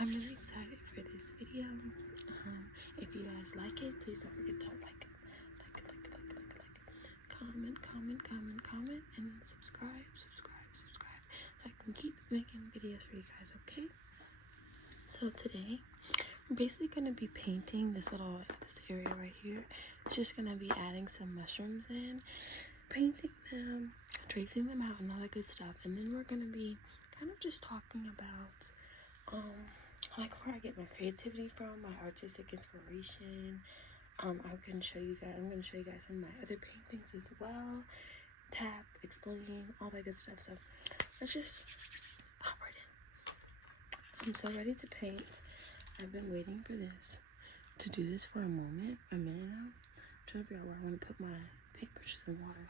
I'm really excited for this video. If you guys like it, please don't forget to like, comment, and subscribe, so I can keep making videos for you guys, okay? So today, I'm basically gonna be painting this area right here. It's just gonna be adding some mushrooms in, painting them, tracing them out, and all that good stuff. And then we're gonna be kind of just talking about like where I get my creativity from, my artistic inspiration. I'm gonna show you guys some of my other paintings as well. Tap, explaining, all that good stuff. So let's just hop right in. I'm so ready to paint. I've been waiting for this to do this for a minute now. I'm trying to figure out where I want to put my paintbrushes in water.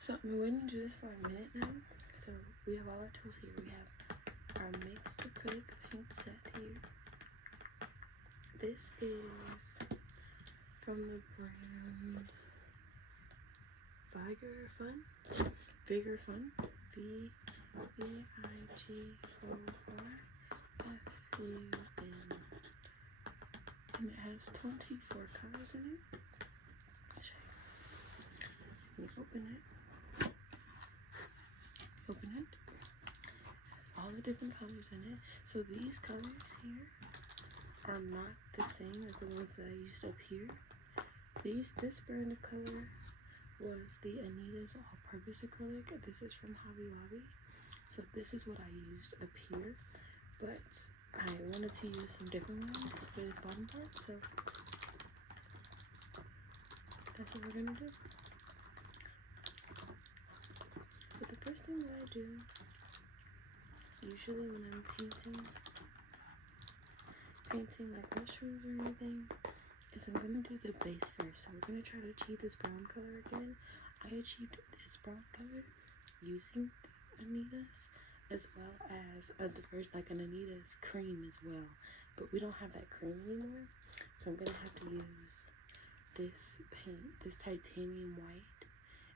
So I've been waiting to do this for a minute now. So we have all our tools here. We have our mixed acrylic paint set here. This is from the brand Vigor Fun, V-E-I-G-O-R-F-U-N, and it has 24 colors in it. I'll show you guys. So you open it. It has all the different colors in it. So these colors here are not the same as the ones that I used up here. This brand of color was the Anita's all-purpose acrylic. This is from Hobby Lobby. So this is what I used up here, but I wanted to use some different ones for this bottom part, so that's what we're gonna do. So the first thing that I do, usually when I'm painting like mushrooms or anything, is I'm gonna do the base first. So we're gonna try to achieve this brown color again. I achieved this brown color using the Anita's, as well as like an Anita's cream as well, but we don't have that cream anymore, so I'm gonna have to use this paint, this titanium white,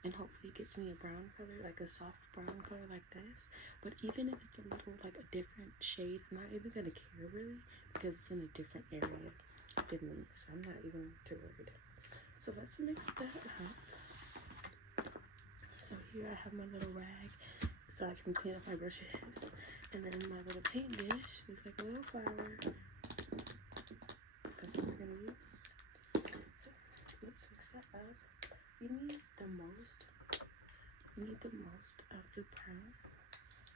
and hopefully it gets me a brown color, like a soft brown color like this. But even if it's a little like a different shade, I'm not even gonna care really, because it's in a different area than me, so I'm not even too worried. So let's mix that up. So here I have my little rag so I can clean up my brushes, and then my little paint dish looks like a little flower. That's what we're gonna use. So let's mix that up. You need the most of the brown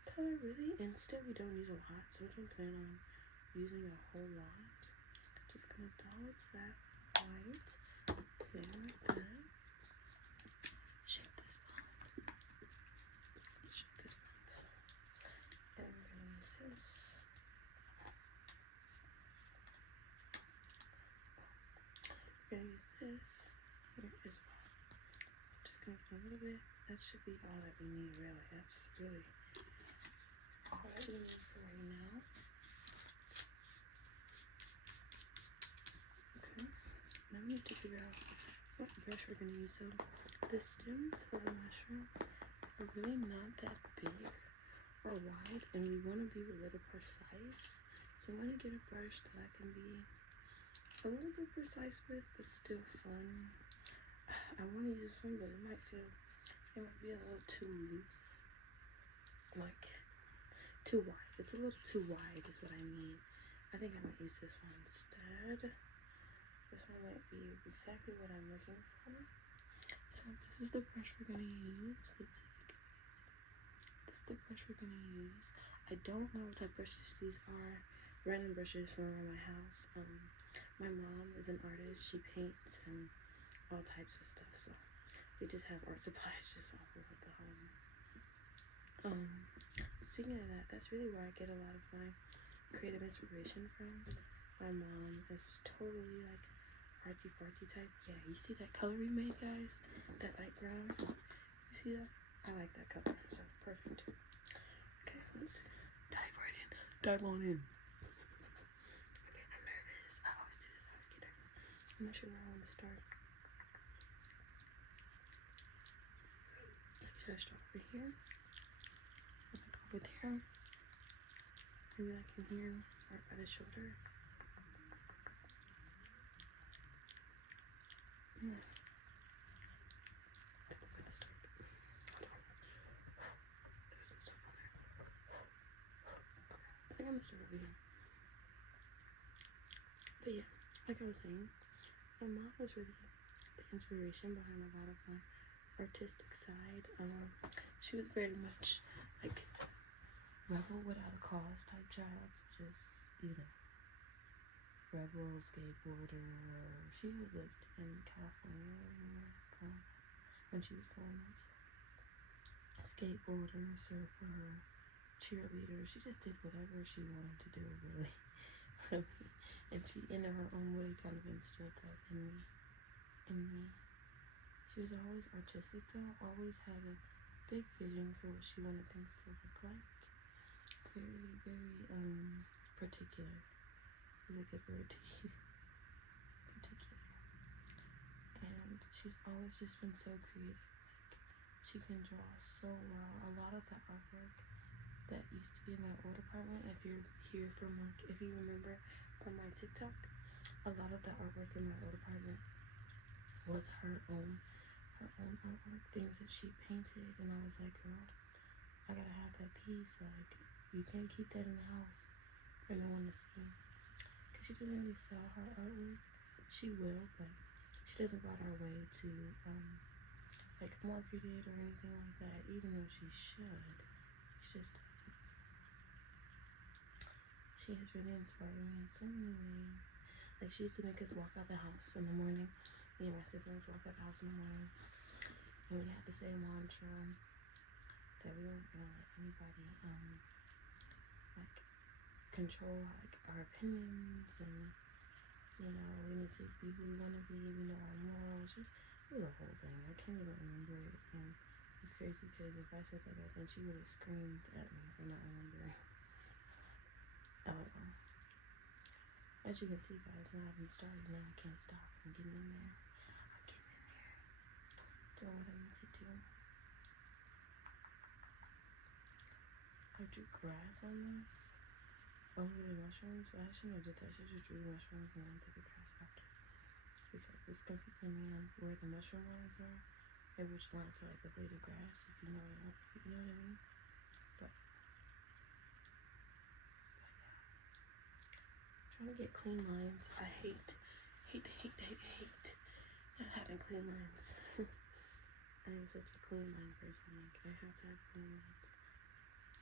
color really, and still we don't need a lot, so we don't plan on using a whole lot. Just gonna dollop that white there like that. Shape this up. And we're gonna use this. We're gonna use this here as well. Just gonna put a little bit. That should be all that we need really. That's really all that we need for right now. Okay. Now we need to figure out what brush we're gonna use. So the stems of the mushroom are really not that big or wide, and we want to be a little precise. So I'm gonna get a brush that I can be a little bit precise with, but still fun. I want to use this one, but it might be a little too loose, like too wide. It's a little too wide is what I mean. I think I might use this one instead. This one might be exactly what I'm looking for. So this is the brush we're gonna use. Let's see if we can use it. This is the brush we're gonna use. I don't know what type of brushes these are. Random brushes from around my house. My mom is an artist. She paints and all types of stuff. So we just have art supplies just all over the home. Speaking of that, that's really where I get a lot of my creative inspiration from. My mom is totally like artsy fartsy type. Yeah, you see that color we made, guys? That light brown? You see that? I like that color, so perfect. Okay, let's dive right in. Dive on in. Okay, I'm nervous. I always do this. I always get nervous. I'm not sure where I want to start. Should I start over here? Like over there? Maybe like in here, right by the shoulder. I think I'm gonna start. Hold on. There's some stuff on there. Okay. I think I'm gonna start over here. But yeah, like I was saying, my mom was really the inspiration behind a lot of my artistic side. She was very much like rebel without a cause type child. So just, you know, rebel, skateboarder. She lived in California when she was growing up. So skateboarder, surfer, cheerleader. She just did whatever she wanted to do, really. And she, in her own way, kind of instilled that in me. She was always artistic, though. Always had a big vision for what she wanted things to look like. Very, very particular is a good word to use. Particular. And she's always just been so creative. Like, she can draw so well. A lot of the artwork that used to be in my old apartment, if you're here from like, if you remember from my TikTok, a lot of the artwork in my old apartment was her own artwork, things that she painted, and I was like, girl, I gotta have that piece. Like, you can't keep that in the house for no one to see, because she doesn't really sell her artwork. She will, but she doesn't go out her way to like market it or anything like that, even though she should. She just doesn't. She has really inspired me in so many ways. Like, she used to make us walk out the house in the morning. Me and my siblings walk out the house in the morning, and we had to say a mantra that we weren't gonna let anybody like control like our opinions, and you know, we need to be who we want to be. We know our morals. Just, it was a whole thing. I can't even remember it, and it's crazy because if I said that back then, she would have screamed at me for not remembering. As you can see, guys, now I've been started. Now I can't stop. I'm getting in there. Doing what I need to do. I drew grass on this over the mushrooms. I shouldn't have did that. I should just drew mushrooms and then put the grass after, because it's confusing me on where the mushroom lines are and which lines are like the blade of grass, if you know what I mean. But trying to get clean lines. I hate not having clean lines. I am such a clean line person. Like, I have to have clean lines.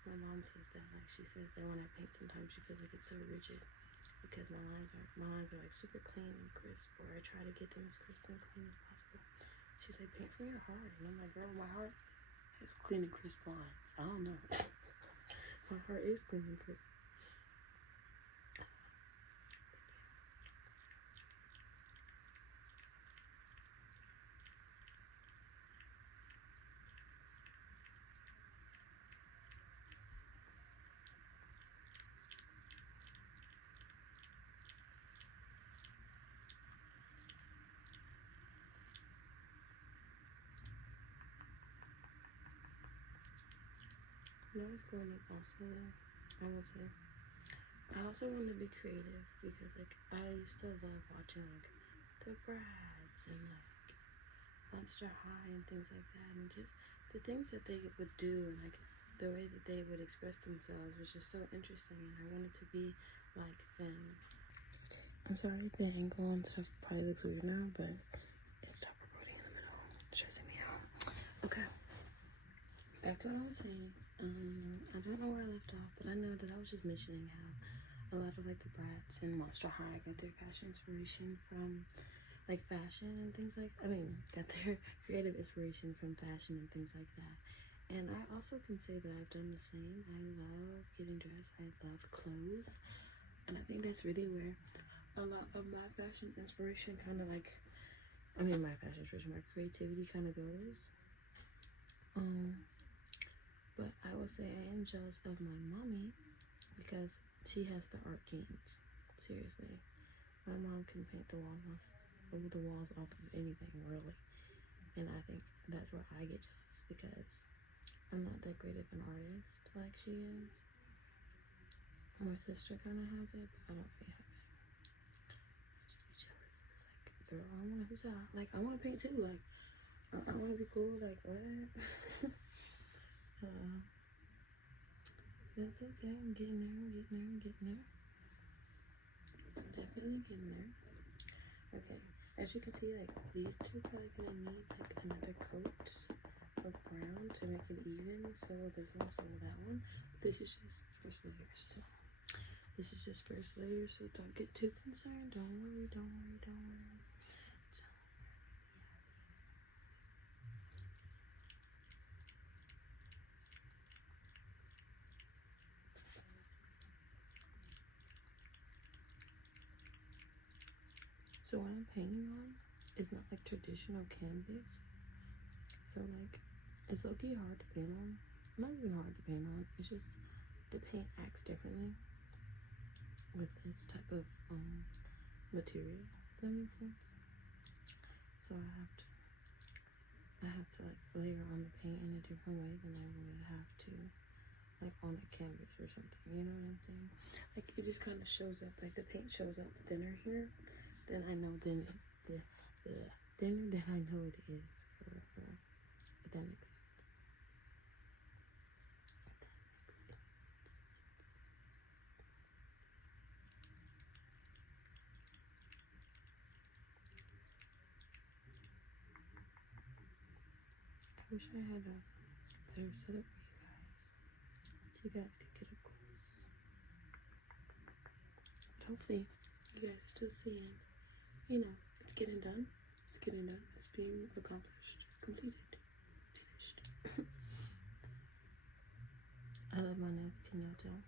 My mom says that. Like, she says that when I paint, sometimes she feels like it's so rigid because my lines are like super clean and crisp, or I try to get them as crisp and clean as possible. She's like, paint from your heart, and I'm like, girl, my heart has clean and crisp lines. I don't know. My heart is clean and crisp. When I was growing up, also, I would say, I also wanted to be creative because, like, I used to love watching, like, the Brads and, like, Monster High and things like that, and just the things that they would do, and, like, the way that they would express themselves was just so interesting, and I wanted to be like them. I'm sorry, the angle and stuff probably looks weird now, but it stopped recording in the middle, stressing me out. Okay, back to what I was saying. I don't know where I left off, but I know that I was just mentioning how a lot of like the Brats and Monster High got their fashion inspiration from like fashion and things like, got their creative inspiration from fashion and things like that. And I also can say that I've done the same. I love getting dressed. I love clothes. And I think that's really where a lot of my fashion inspiration kind of like, my fashion inspiration, my creativity kind of goes. But I will say I am jealous of my mommy because she has the art genes. Seriously. My mom can paint the walls off of anything, really. And I think that's where I get jealous because I'm not that great of an artist like she is. My sister kind of has it, but I don't really have it. I just be jealous. It's like, girl, I want to who's out. Like, I want to paint too. Like, I want to be cool. Like, what? That's okay. I'm getting there. Definitely getting there. Okay. As you can see, like, these two probably gonna need like another coat of brown to make it even. So this one, so that one. This is just first layer. So this is just first layer. So don't get too concerned. Don't worry. So, so what I'm painting on is not like traditional canvas. So like, it's okay hard to paint on. Not even hard to paint on. It's just the paint acts differently with this type of material. If that makes sense. So I have to like layer on the paint in a different way than I would have to like on a canvas or something. You know what I'm saying? Like it just kind of shows up. Like the paint shows up thinner here. Then I know then thinner than I know it is. If that makes sense. I wish I had a better setup for you guys, so you guys could get up close. But hopefully, you guys are still seeing, you know, it's getting done. It's getting done. It's being accomplished, completed, finished. I love my nails, can y'all tell?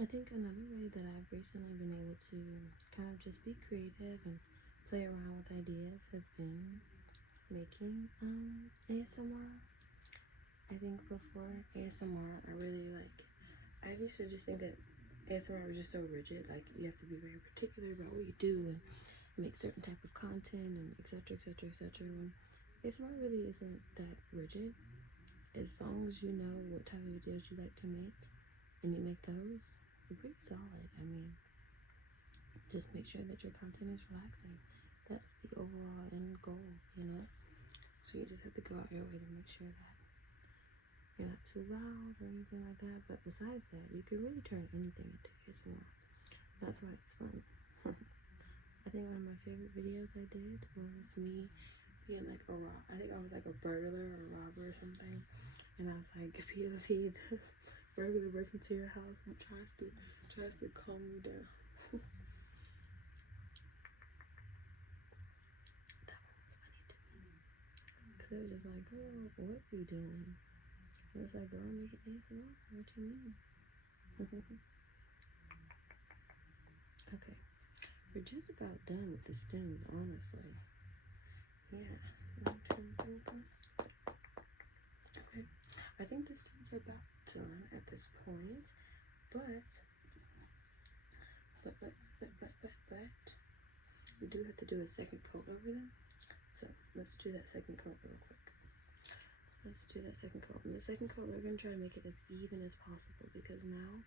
I think another way that I've recently been able to kind of just be creative and play around with ideas has been making ASMR. I think before ASMR, I used to just think that ASMR was just so rigid. Like you have to be very particular about what you do and make certain type of content and etc. When ASMR really isn't that rigid. As long as you know what type of videos you like to make and you make those, you're pretty solid. I mean, just make sure that your content is relaxing. That's the overall end goal, you know? So you just have to go out your way to make sure that you're not too loud or anything like that. But besides that, you can really turn anything into ASMR. That's why it's fun. I think one of my favorite videos I did was me being like I think I was like a burglar or a robber or something. And I was like, POV, the burglar breaks into your house and tries to calm you down. That one was funny to me. Cause it was just like, girl, what are you doing? And it's like, girl, I'm making ASMR. What you mean? Okay. We're just about done with the stems, honestly. Yeah. Okay. I think the stems are about done at this point. But we do have to do a second coat over them. So let's do that second coat real quick. Let's do that second coat. And the second coat, we're going to try to make it as even as possible because now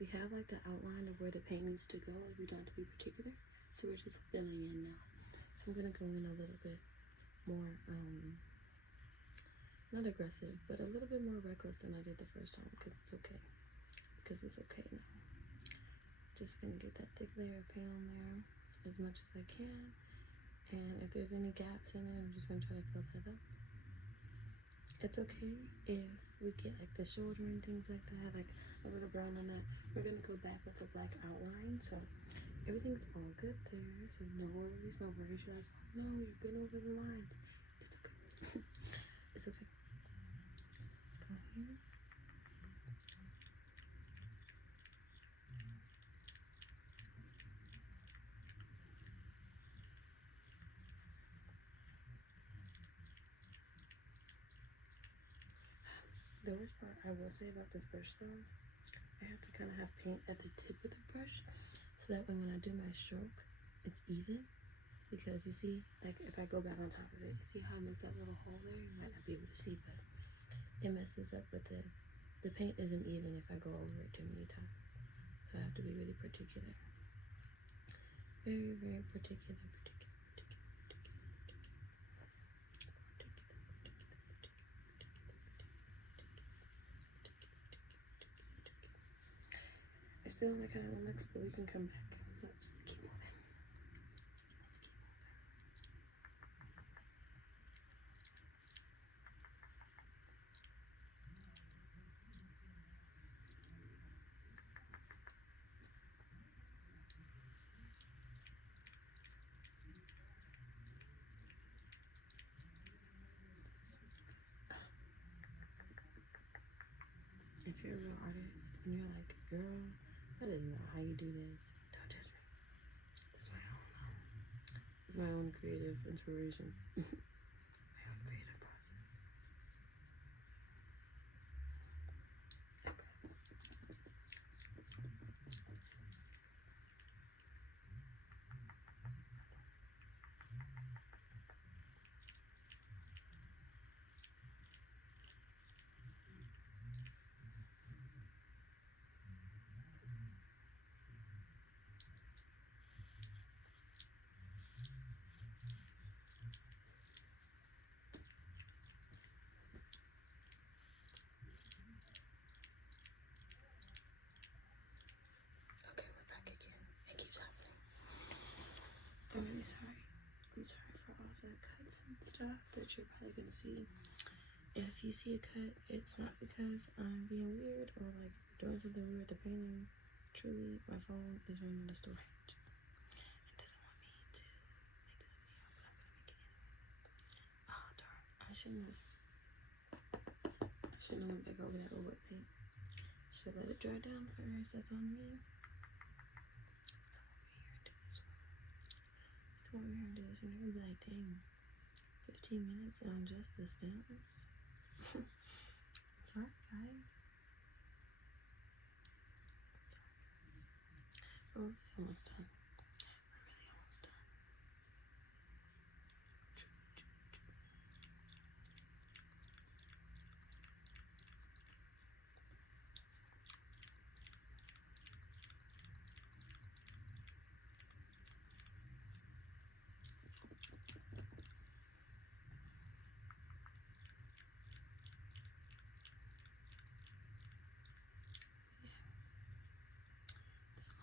we have like the outline of where the paint needs to go. We don't have to be particular. So we're just filling in now. So I'm going to go in a little bit more, not aggressive, but a little bit more reckless than I did the first time because it's okay. Because it's okay now. Just going to get that thick layer of paint on there as much as I can. And if there's any gaps in it, I'm just going to try to fill that up. It's okay if we get like the shoulder and things like that, like a little brown on that. We're going to go back with a black outline. So everything's all good there. So no worries. You're like, oh no, you've been over the line. It's okay. It's okay. Let's go here. The worst part I will say about this brush though, I have to kind of have paint at the tip of the brush so that way when I do my stroke, it's even. because you see, like if I go back on top of it, you see how it makes that little hole there? You might not be able to see, but it messes up with the paint isn't even if I go over it too many times. So I have to be really particular. Very, very particular. I still don't like how it looks, but we can come back. Let's keep moving. If you're a real artist and you're like, girl, I didn't know how you do this, don't judge me. It's my own creative inspiration. My own creative process. Okay, we're back again. It keeps happening. I'm really sorry. I'm sorry for all the cuts and stuff that you're probably gonna see. If you see a cut, it's not because I'm being weird or like doing something weird with the painting. Truly, my phone is running the storage. It doesn't want me to make this video, but I'm gonna make it anyway. Oh darn! I shouldn't have went back over that old wet paint. Should let it dry down first. That's on me. Let's come over here and do this. You're gonna be like, dang, 15 minutes on just the stems. Sorry, guys. We're really almost done.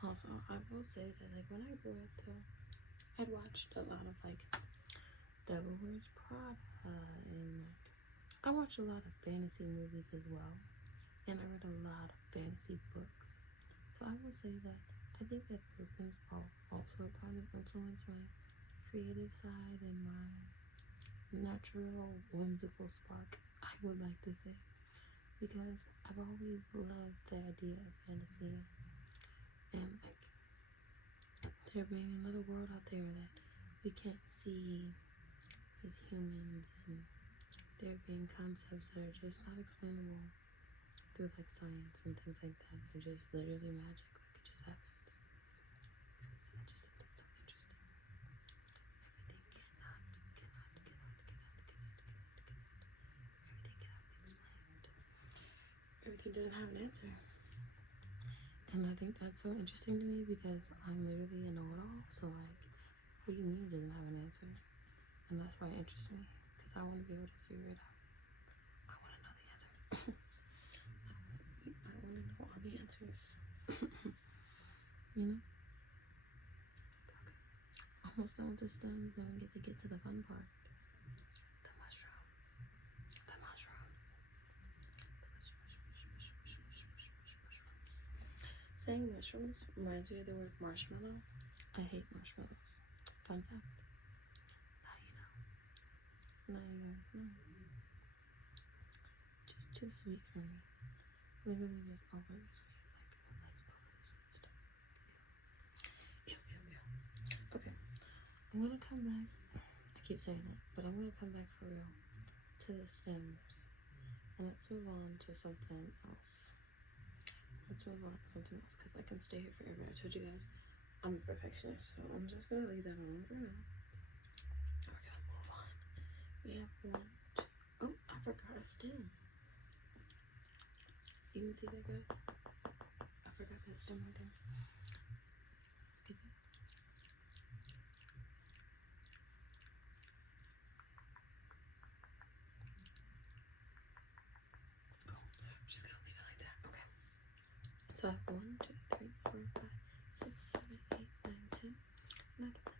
Also, I will say that like when I grew up though, I'd watched a lot of like Devil Wears Prada and like I watched a lot of fantasy movies as well, and I read a lot of fantasy books. So I will say that I think that those things also kind of influence my creative side and my natural whimsical spark, I would like to say, because I've always loved the idea of fantasy and like there being another world out there that we can't see as humans, and there being concepts that are just not explainable through like science and things like that. They're just literally magic, like it just happens. Because I just think that's so interesting. Everything cannot be explained. Everything doesn't have an answer. And I think that's so interesting to me because I'm literally a know-it-all. So like, what do you mean it doesn't have an answer? And that's why it interests me, because I want to be able to figure it out. I want to know the answer. I want to know all the answers. You know? Okay. Almost done with the stems, then we get to the fun part. The mushrooms. The mushrooms. Saying mushrooms reminds me of the word marshmallow. I hate marshmallows. Fun fact. Now you know. Now you guys know. Just too sweet for me. Literally just overly sweet. Like overly sweet stuff. Ew. Okay. I'm gonna come back. I keep saying that, but I'm gonna come back for real to the stems. And let's move on to something else. Because I can stay here forever. I told you guys I'm a perfectionist, so I'm just gonna leave that alone for now. 1, 2. Oh, I forgot a stem. You can see that good? I forgot that stem right there. Let's get that. Oh, just gonna leave it like that. Okay. So I have 1, 2, 3, 4, 5, 6, 7, 8, 9, 10. Not 1,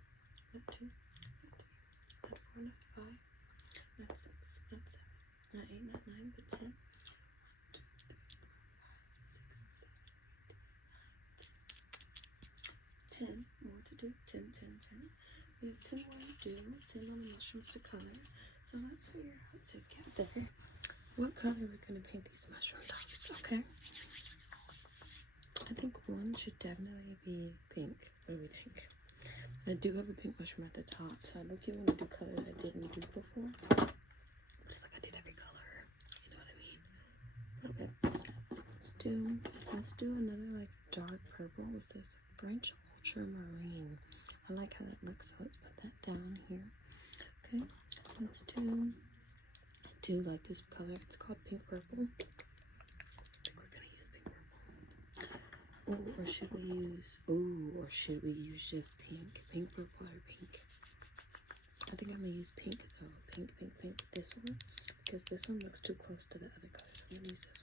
not 2, not 3, not 4, not 5, not 6, not 7, not 8, not 9, but 10. 10 more to do. 10, 10, 10. We have 10 more to do. 10 little mushrooms to color. So let's figure out together what color we're going to paint these mushroom tops, okay? I think one should definitely be pink. What do we think? I do have a pink mushroom at the top, so I look you want to do colors I didn't do before. Just like I did every color. You know what I mean? Okay. Let's do another like dark purple. What's this? French ultramarine. I like how that looks, so let's put that down here. Okay, let's do like this color. It's called pink purple. I think we're gonna use pink purple. Oh, or should we use just pink? Pink purple or pink? I think I'm gonna use pink though. Pink, pink, pink. This one, because this one looks too close to the other colors. I'm gonna use this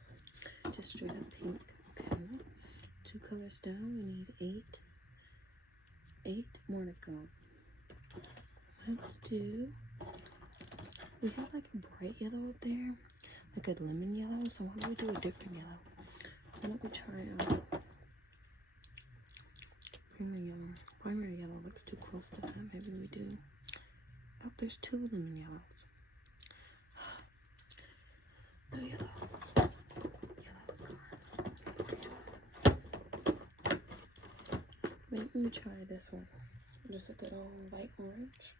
one. Just straight up pink. Okay. 2 colors down. We need 8 more to go. Let's do, we have like a bright yellow up there, like a lemon yellow, so why don't we do a different yellow? Why don't we try primary yellow? Primary yellow looks too close to that. Maybe we do, oh, there's 2 lemon yellows. No yellow. Maybe we try this one. Just a good old light orange.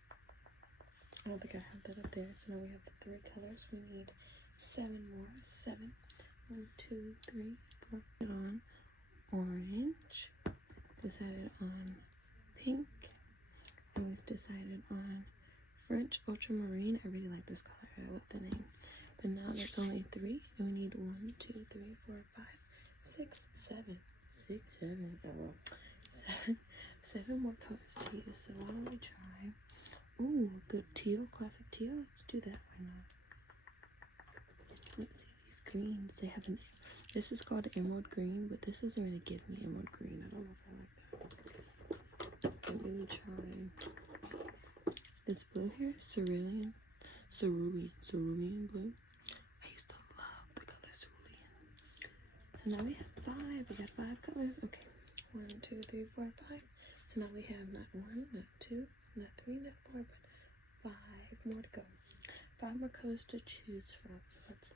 I don't think I have that up there. So now we have the 3 colors. We need 7 more. 7. 1, 2, 3, 4. On orange. Decided on pink. And we've decided on French ultramarine. I really like this color. I like the name. But now there's only 3. And we need 1, 2, 3, 4, 5, 6, 7. 6, 7. Oh, well. 7 more colors to use. So why don't we try? Ooh, a good teal, classic teal. Let's do that. Why not? Let's see these greens. They have an. This is called emerald green, but this doesn't really give me emerald green. I don't know if I like that. Okay, maybe try this blue here, cerulean blue. I used to love the color cerulean. So now we have 5. We got 5 colors. Okay. 1, 2, 3, 4, 5. So now we have not 1, not 2, not 3, not 4, but 5 more to go. 5 more colors to choose from. So let's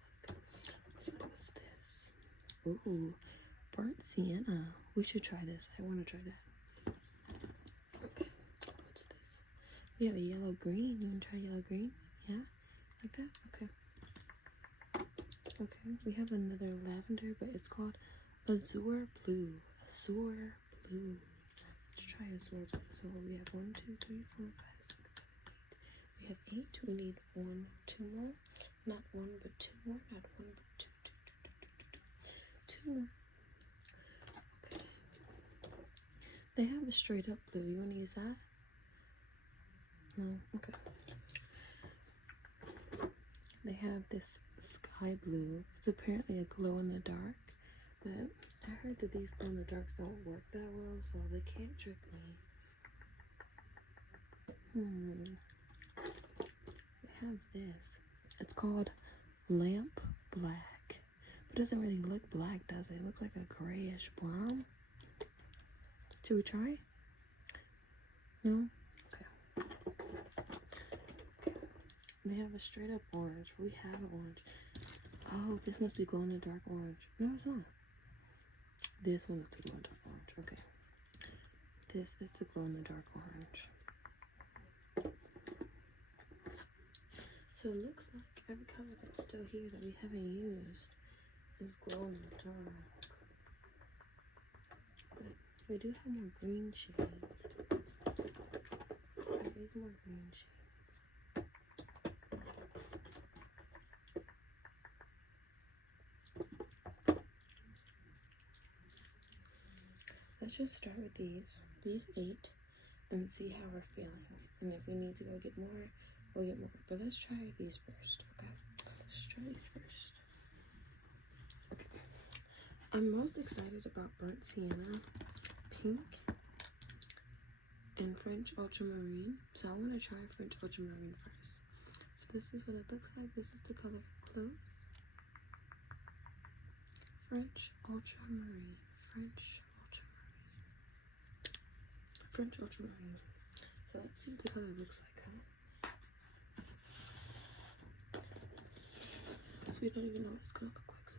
look. What's this? Ooh, burnt sienna. We should try this. I want to try that. Okay, what's this? We have a yellow green. You want to try yellow green? Yeah? Like that? Okay. Okay, we have another lavender, but it's called azure blue. Azure blue. Let's try azure blue. So we have 1, 2, 3, 4, 5, 6, 7, 8. We have 8. We need 1, 2 more. Not 1, but 2 more. Not 1, but 2, 2 more. Okay. They have a straight up blue. You want to use that? No? Okay. They have this sky blue. It's apparently a glow in the dark, but I heard that these glow in the darks don't work that well, so they can't trick me. We have this. It's called lamp black. But it doesn't really look black, does it? It looks like a grayish brown. Should we try? No? Okay. They have a straight up orange. We have an orange. Oh, this must be glow in the dark orange. No, it's not. This one is the glow in the dark orange. Okay. This is the glow in the dark orange. So it looks like every color that's still here that we haven't used is glow in the dark. But we do have more green shades. There is more green shades. let's just start with these 8, and see how we're feeling. And if we need to go get more, we'll get more. But let's try these first, okay? Let's try these first. Okay. I'm most excited about burnt sienna, pink, and French ultramarine. So I want to try French ultramarine first. So this is what it looks like. This is the color close. French ultramarine. French ultramarine. So let's see what the color looks like, huh? Because we don't even know what it's gonna look like. So,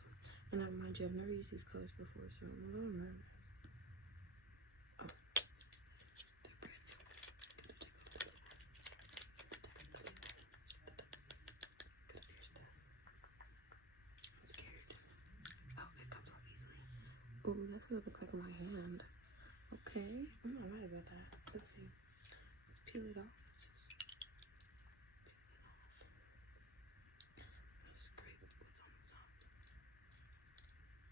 and mind you, I've never used these colors before, so I'm a little nervous. Oh, they're brand new. Gotta pierce that. I'm scared. Oh, it comes off easily. Oh, that's what it looks like on my hand. Okay, I'm not mad about that. Let's see. Let's peel it off. Let's scrape what's on the top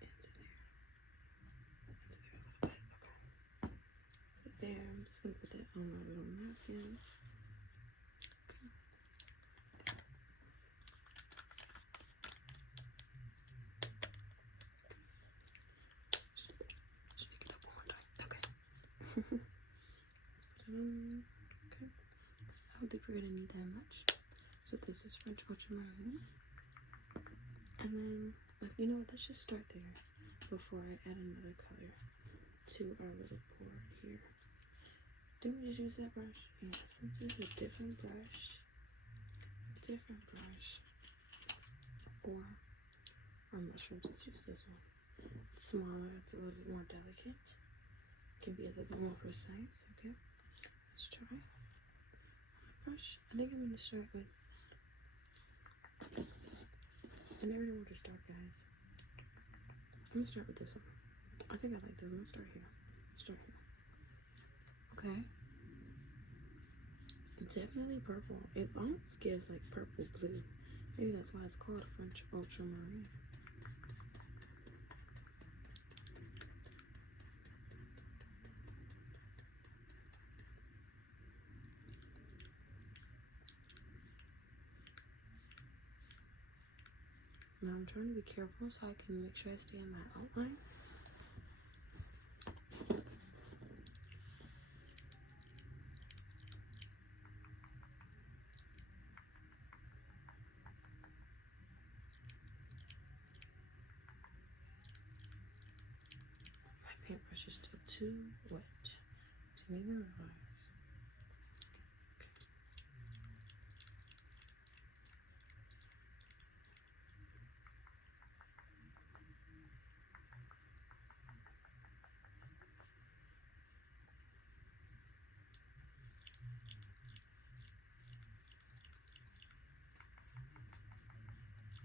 into there. Into there a little bit. Okay. Put it there. I'm just gonna put that on my little napkin. Okay. Shake it up one more time. Okay. Let's put it on. Okay. I don't think we're gonna need that much. So this is French ultramarine. And then, like, you know what, let's just start there before I add another color to our little pour here. Didn't we just use that brush? Yes, let's use a different brush. Or our mushrooms, let's use this one. It's smaller, it's a little bit more delicate. Can be a little bit more precise, okay? Let's try. Brush. I think I'm gonna start with, I never know where to start, guys. I'm gonna start with this one. I think I like this one. Let's start here. Okay. It's definitely purple. It almost gives like purple blue. Maybe that's why it's called French ultramarine. Now I'm trying to be careful so I can make sure I stay in my outline. My paintbrush is still too wet to even realize.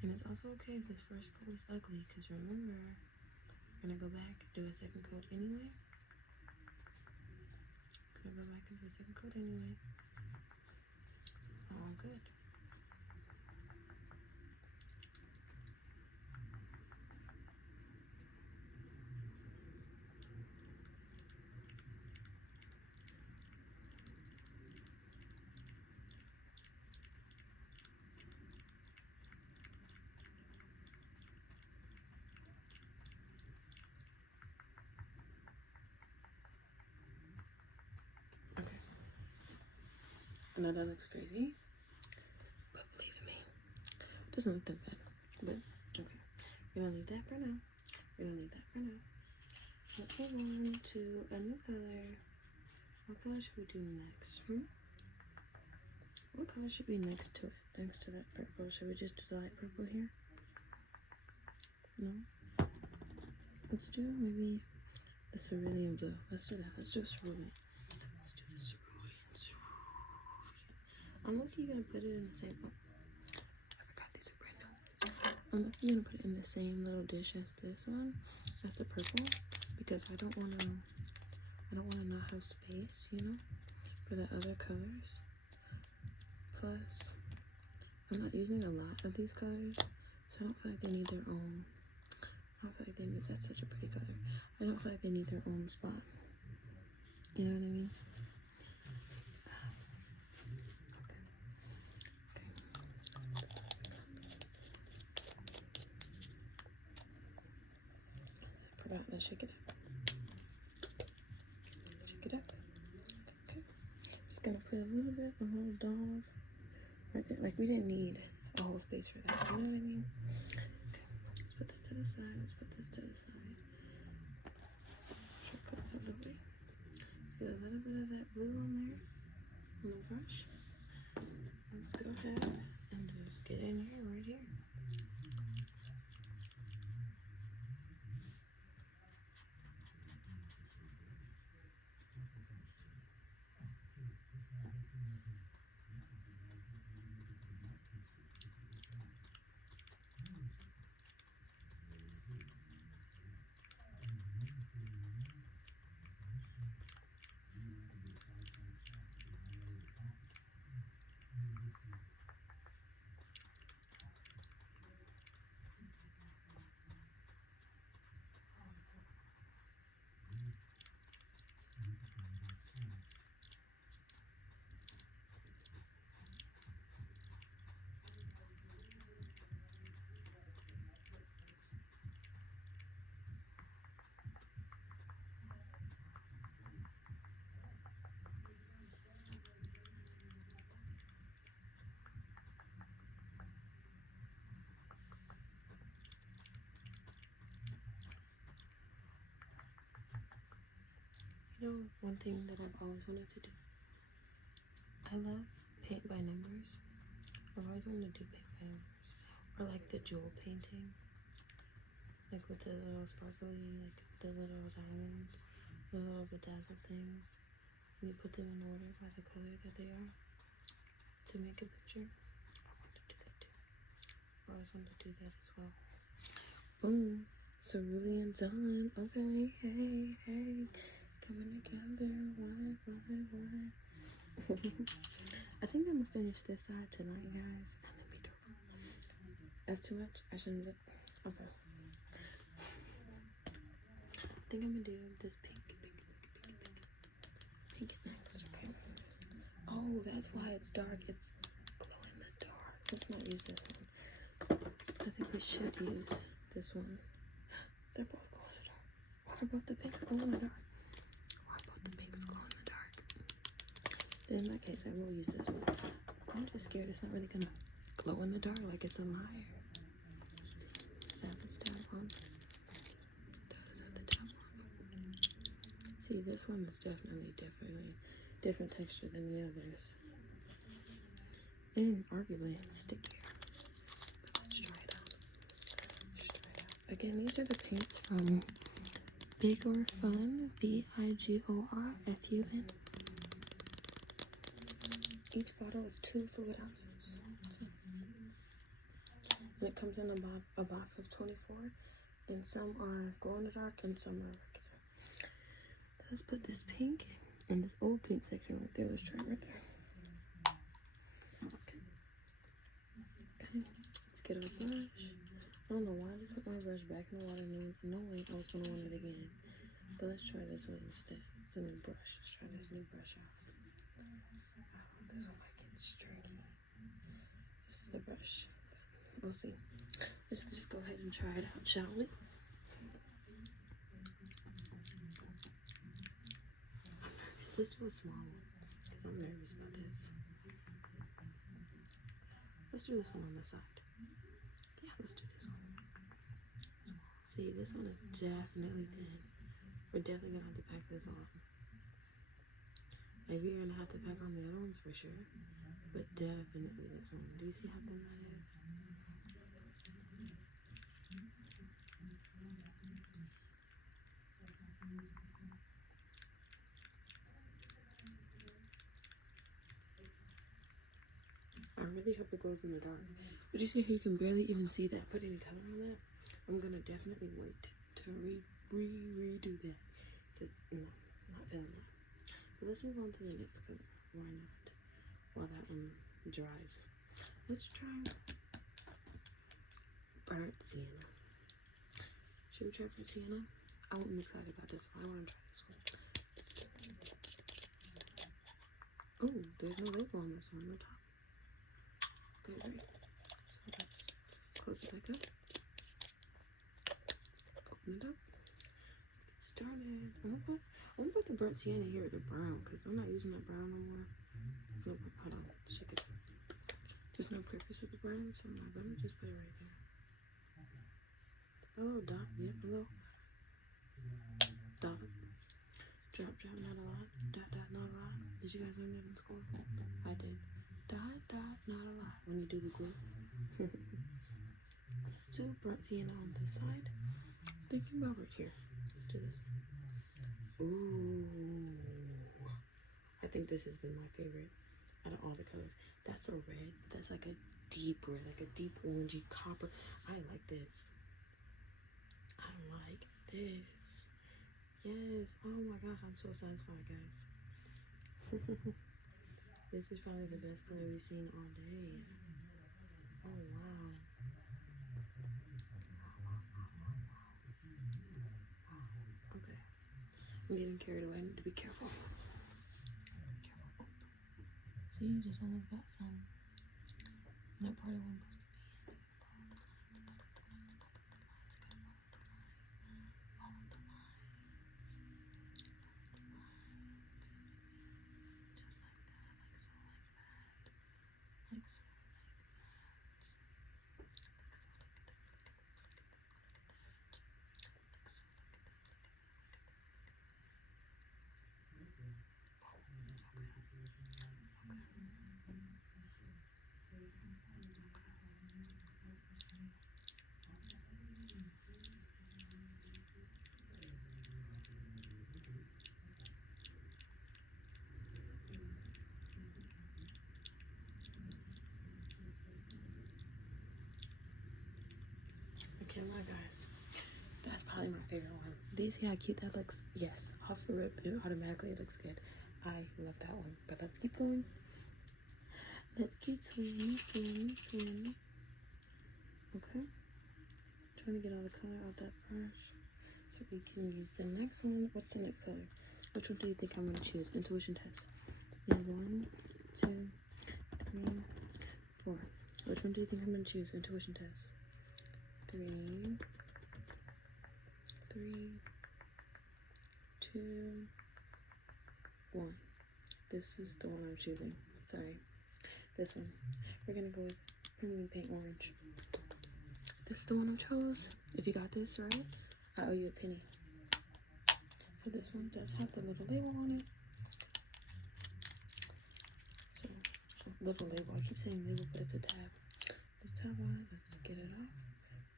And it's also okay if this first coat is ugly, because remember, we're gonna go back and do a second coat anyway. So it's all good. Okay. I know that looks crazy, but believe me, it doesn't look that bad. But okay, we're gonna leave that for now. Let's move on to a new color. What color should we do next? What color should be next to it? Next to that purple? Should we just do the light purple here? No? Let's do maybe the cerulean blue. Let's do that. Let's do cerulean. Let's do the cerulean. I'm lucky gonna put it in the same one. I forgot these are brand new. I'm lucky gonna put it in the same little dish as this one. That's the purple. Because I don't wanna not have space, you know, for the other colors. Plus, I'm not using a lot of these colors, so I don't feel like they need their own. That's such a pretty color. I don't feel like they need their own spot. You know what I mean? Let's shake it up. Shake it up. Okay. Just gonna put a little dog right there. Like we didn't need a whole space for that. You know what I mean? Okay. Let's put that to the side. Let's put this to the side. It goes all the way. Get a little bit of that blue on there on the brush. Let's go ahead and just get in here, right here. You know, one thing that I've always wanted to do. I love paint by numbers. I've always wanted to do paint by numbers. Or like the jewel painting. Like with the little sparkly, like the little diamonds, the little bedazzled things. And you put them in order by the color that they are to make a picture. I want to do that too. I always wanted to do that as well. Boom. Cerulean done. Okay. Hey. Coming together. What? I think I'm gonna finish this side tonight, guys. And then be through. That's too much? I shouldn't do. Okay. I think I'm gonna do this pink next. Okay. Oh, that's why it's dark. It's glow in the dark. Let's not use this one. I think we should use this one. They're both glow in the dark. Why are both the pinks glow in the dark? Why are both the pinks glow in the dark? Then in that case, I will use this one. I'm just scared it's not really gonna glow in the dark like it's on my hair. Does that its tab on? Does have the tab on? See, this one is definitely different texture than the others. And arguably it's stickier. But let's try it out. Again, these are the paints from Bigor Fun, BIGORFUN. Each bottle is 2 fluid ounces. And it comes in a box of 24. And some are glow in the dark and some are regular. Let's put this pink in this old pink section right there. Let's try it right there. Okay. Let's get our brush. I don't know why I just put my brush back in the water knowing I was going to want it again. But let's try this one instead. It's a new brush. Let's try this new brush out. Oh, this one might get streaky. This is the brush. But we'll see. Let's just go ahead and try it out, shall we? I'm nervous. Let's do a small one. Because I'm nervous about this. Let's do this one on the side. Yeah, let's do this one. See, this one is definitely thin. We're definitely gonna have to pack this on. Maybe you're gonna have to pack on the other ones for sure. But definitely this one. Do you see how thin that is? I really hope it glows in the dark. But you see how you can barely even see that, put any color on that? I'm gonna definitely wait to redo that. Because, no, I'm not feeling that. But let's move on to the next color. Why not? While that one dries. Let's try burnt sienna. Should we try burnt sienna? I'm excited about this one. I want to try this one. Let's do it. Oh, there's no label on this one, no top. Okay, great. So let's close it back up. Open it up. Let's get started. I'm gonna put the burnt sienna here with the brown because I'm not using that brown no more. There's no, hold on, shake it. There's no purpose with the brown, so I'm like, let me just put it right there. A little dot, yep, a little dot. Drop, not a lot. Dot, not a lot. Did you guys learn that in school? I did. Dot, not a lot when you do the glue. Let's do burnt sienna on this side. Thinking about right here. Let's do this. Ooh. I think this has been my favorite out of all the colors. That's a red. That's like a deep orangey copper. I like this. I like this. Yes. Oh my gosh, I'm so satisfied, guys. This is probably the best color we've seen all day. Oh wow. Okay. I'm getting carried away. I need to be careful. See, you just almost got some. And that part I wasn't supposed to be in. Follow the lines. Like so, like that. Like so, like that. Like so, look at that. I can't lie, guys. That's probably my favorite one. Do you see how cute that looks? Yes, off the rip, it automatically looks good. I love that one. But let's keep going. Let's keep swinging. Okay. Trying to get all the color out that brush so we can use the next one. What's the next color? Which one do you think I'm going to choose? Intuition test. Yeah, 1, 2, 3, 4. Which one do you think I'm going to choose? Intuition test. 3, 2, 1. This is the one I'm choosing. Sorry. This one. We're going to go with Premium Paint Orange. This is the one I chose. If you got this right, I owe you a penny. So this one does have the little label on it. So, little label. I keep saying label, but it's a tab. Let's tab on it. Let's get it off.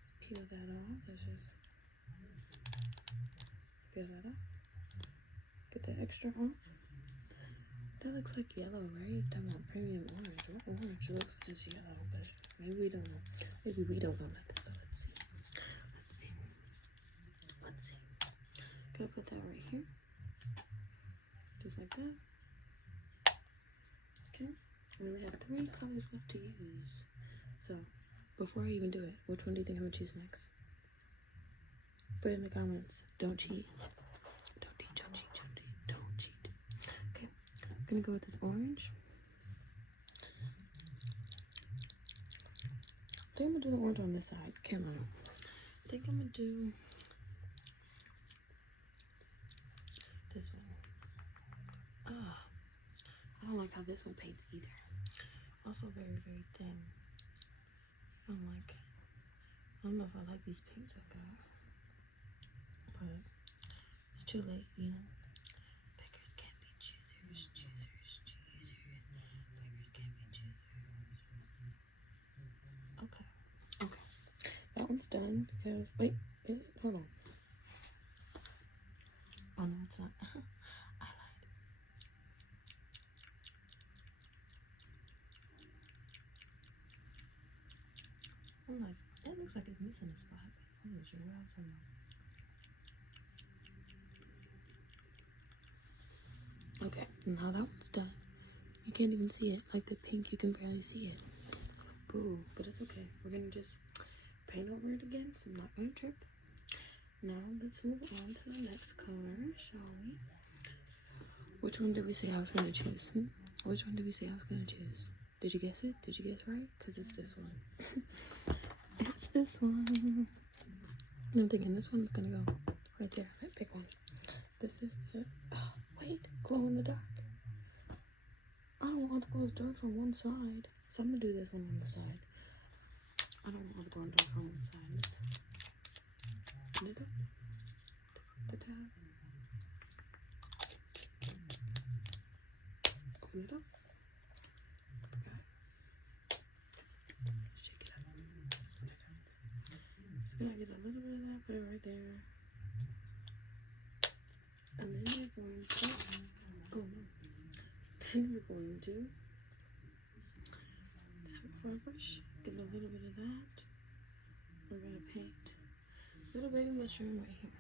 Let's peel that off. Let's just peel that off. Get that extra off. That looks like yellow, right? Talking about premium orange. What orange looks just yellow, but maybe we don't know. Maybe we don't know nothing. So let's see. Gonna put that right here. Just like that. Okay. We only have 3 colors left to use. So, before I even do it, which one do you think I'm gonna choose next? Put it in the comments. Don't cheat. Don't cheat. Okay. I'm gonna go with this orange. I think I'm gonna do the orange on this side. Can't lie. I think I'm gonna do this one. I don't like how this one paints either. Also very, very thin. I don't know if I like these paints I got. But it's too late, you know. Beggars can't be choosers. Beggars can't be choosers. Okay. That one's done because, wait, is it? Hold on. Oh no, it's not. I lied. I'm like, it looks like it's missing a spot, but I'm not sure what else I'm on. Okay, now that one's done. You can't even see it. Like the pink, you can barely see it. Boo, but it's okay. We're gonna just paint over it again, so I'm not gonna trip. Now let's move on to the next color, shall we? Which one did we say I was gonna choose? Which one did we say I was gonna choose? Did you guess it? Did you guess right? Because it's this one. It's this one. I'm thinking this one's gonna go right there. That big one. This is the, oh, wait, glow in the dark. I don't want the glow in the dark on one side. So I'm gonna do this one on the side. I don't want the glow in the dark on one side. Let's open it up. The tab. Open it up. Okay. Shake it up. Just gonna get a little bit of that, put it right there. And then we're going to, oh no. Then we're going to have our brush, get a little bit of that. We're gonna paint a little baby mushroom right here.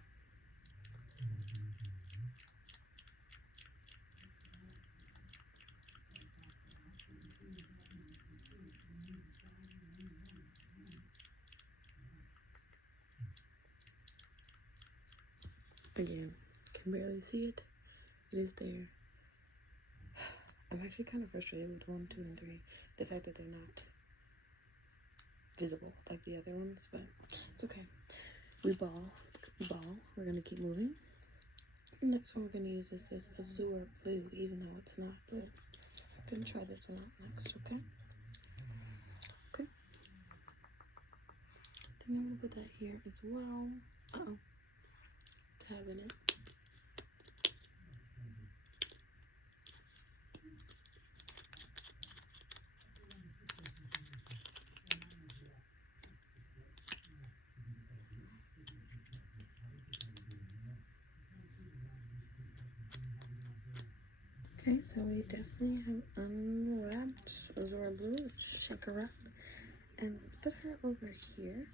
Again, can barely see it. It is there. I'm actually kind of frustrated with 1, 2, and 3. The fact that they're not visible like the other ones, but it's okay. We ball. We're gonna keep moving. The next one we're gonna use is this azure blue, even though it's not blue. I'm gonna try this one out next, okay? Okay. I think I'm gonna put that here as well. Uh-oh. Tab in it. Okay, so we definitely have unwrapped azure blue. Let's shake her up. And let's put her over here.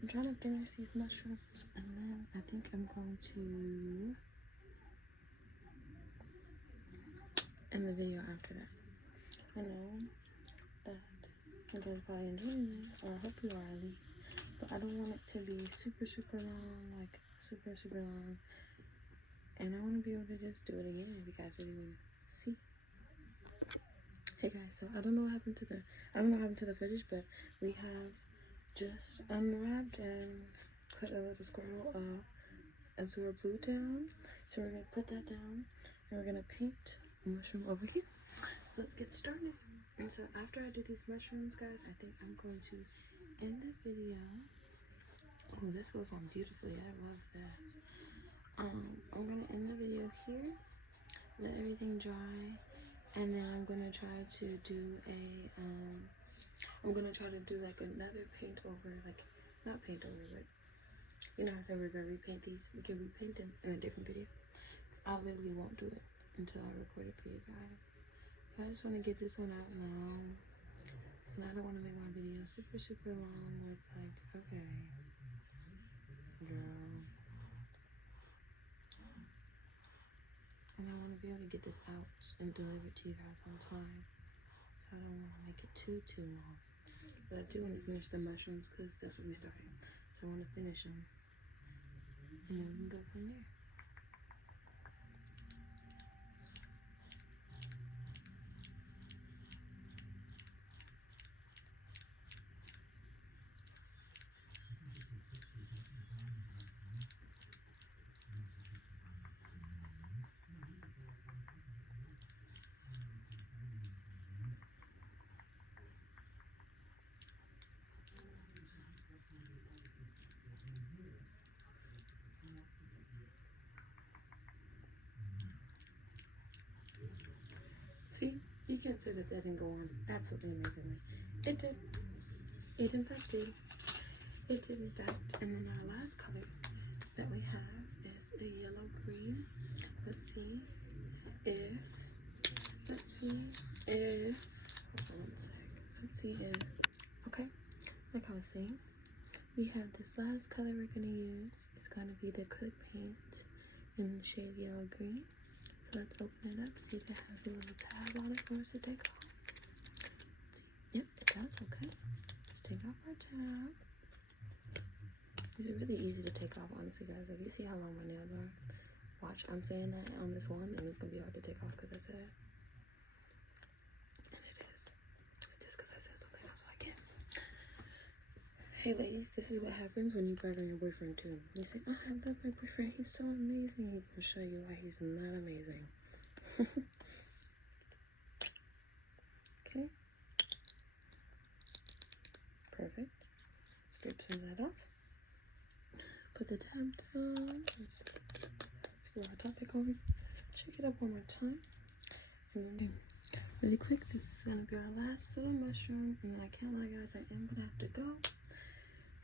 I'm trying to finish these mushrooms, and then I think I'm going to end the video after that. I know that you guys probably enjoying this, or I hope you are at least, but I don't want it to be super long, like super long. And I want to be able to just do it again if you guys really want to see. Hey guys, so I don't know what happened to the footage, but we have just unwrapped and put a little squirrel of azure blue down. So we're gonna put that down and we're gonna paint a mushroom over here. So let's get started. And so after I do these mushrooms, guys, I think I'm going to end the video. Oh, this goes on beautifully. I love this. I'm gonna end the video here, let everything dry, and then I'm gonna try to do like another paint over, like not paint over, but you know how I said we're gonna repaint these. We can repaint them in a different video. I literally won't do it until I record it for you guys. But I just want to get this one out now, and I don't want to make my video super long where it's like, okay, girl. And I want to be able to get this out and deliver it to you guys on time. So I don't want to make it too long. But I do want to finish the mushrooms because that's what we started. So I want to finish them. And then we can go from there. See, you can't say that didn't go on absolutely amazingly. It did. It in fact did. It did in fact. And then our last color that we have is a yellow green. Let's see if, hold on 1 sec. Let's see if, okay, like I was saying, we have this last color we're gonna use. It's gonna be the acrylic paint in the shade yellow green. So let's open it up, see if it has a little tab on it for us to take off. Yep, it does, okay. Let's take off our tab. These are really easy to take off, honestly, guys. Like, you see how long my nails are? Watch, I'm saying that on this one, and it's gonna be hard to take off because I said it. Hey ladies, this is what happens when you brag on your boyfriend too. You say, oh, I love my boyfriend, he's so amazing. He can show you why he's not amazing. Okay. Perfect. Scrape some of that off. Put the tab down. Screw our topic on. Shake it up one more time. And then really quick, this is gonna be our last little mushroom. And then I can't lie guys, I am gonna have to go.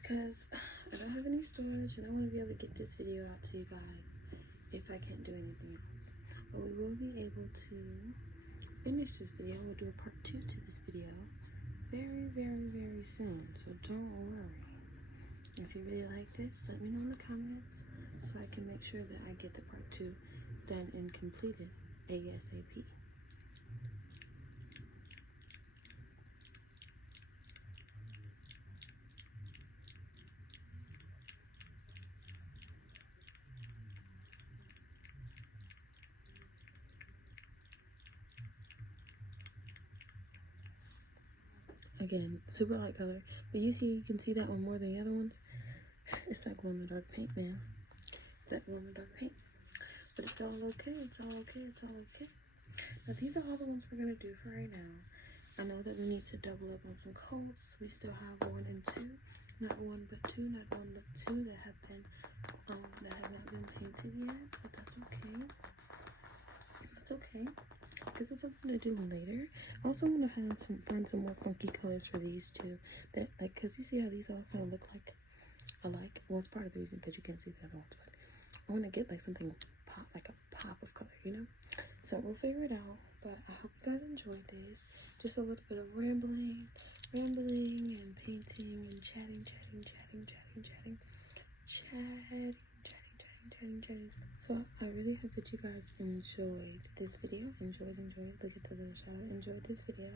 Because I don't have any storage and I want to be able to get this video out to you guys if I can't do anything else. But we will be able to finish this video. We'll do a part 2 to this video very, very, very soon. So don't worry. If you really like this, let me know in the comments so I can make sure that I get the part 2 done and completed ASAP. Again, super light color, but you can see that one more than the other ones. It's like glow in the dark paint, man. That glow in the dark paint. But it's all okay, it's all okay, it's all okay. Now these are all the ones we're gonna do for right now. I know that we need to double up on some coats. We still have 1 and 2, not 1 but 2, not 1 but 2 that have not been painted yet. But that's okay. That's okay. Because it's something to do later. I also want to find some more funky colors for these two. That because you see how these all kind of look like alike. Well, it's part of the reason because you can't see the other ones, but I want to get like something pop, like a pop of color, you know. So we'll figure it out. But I hope you guys enjoyed this. Just a little bit of rambling, and painting, and chatting. So I really hope that you guys enjoyed this video. Enjoyed. Look at the little shout out. Enjoyed this video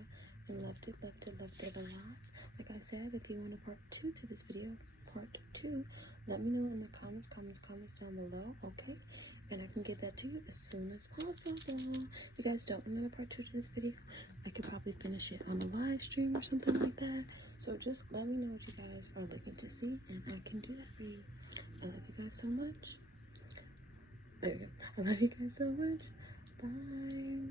and loved it a lot. Like I said, if you want a part 2 to this video, part 2, let me know in the comments down below, okay? And I can get that to you as soon as possible. If you guys don't want another part 2 to this video, I could probably finish it on a live stream or something like that. So just let me know what you guys are looking to see, and I can do that for you. I love you guys so much. There we go. I love you guys so much. Bye.